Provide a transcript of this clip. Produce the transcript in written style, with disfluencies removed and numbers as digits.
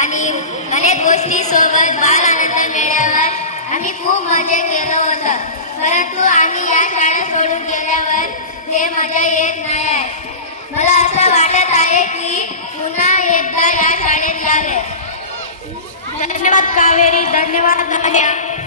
आणि अनेक गोष्टी सोबत बाल आनंद मेळ्यावर आम्ही खूप मजा केलं होतं. परंतु आम्ही या शाळा सोडून गेल्यावर ते मजा येत नाही आहे. मला असं वाटत आहे की पुन्हा एकदा या शाळेत यावे. धन्यवाद कावेरी. धन्यवाद नाद्या.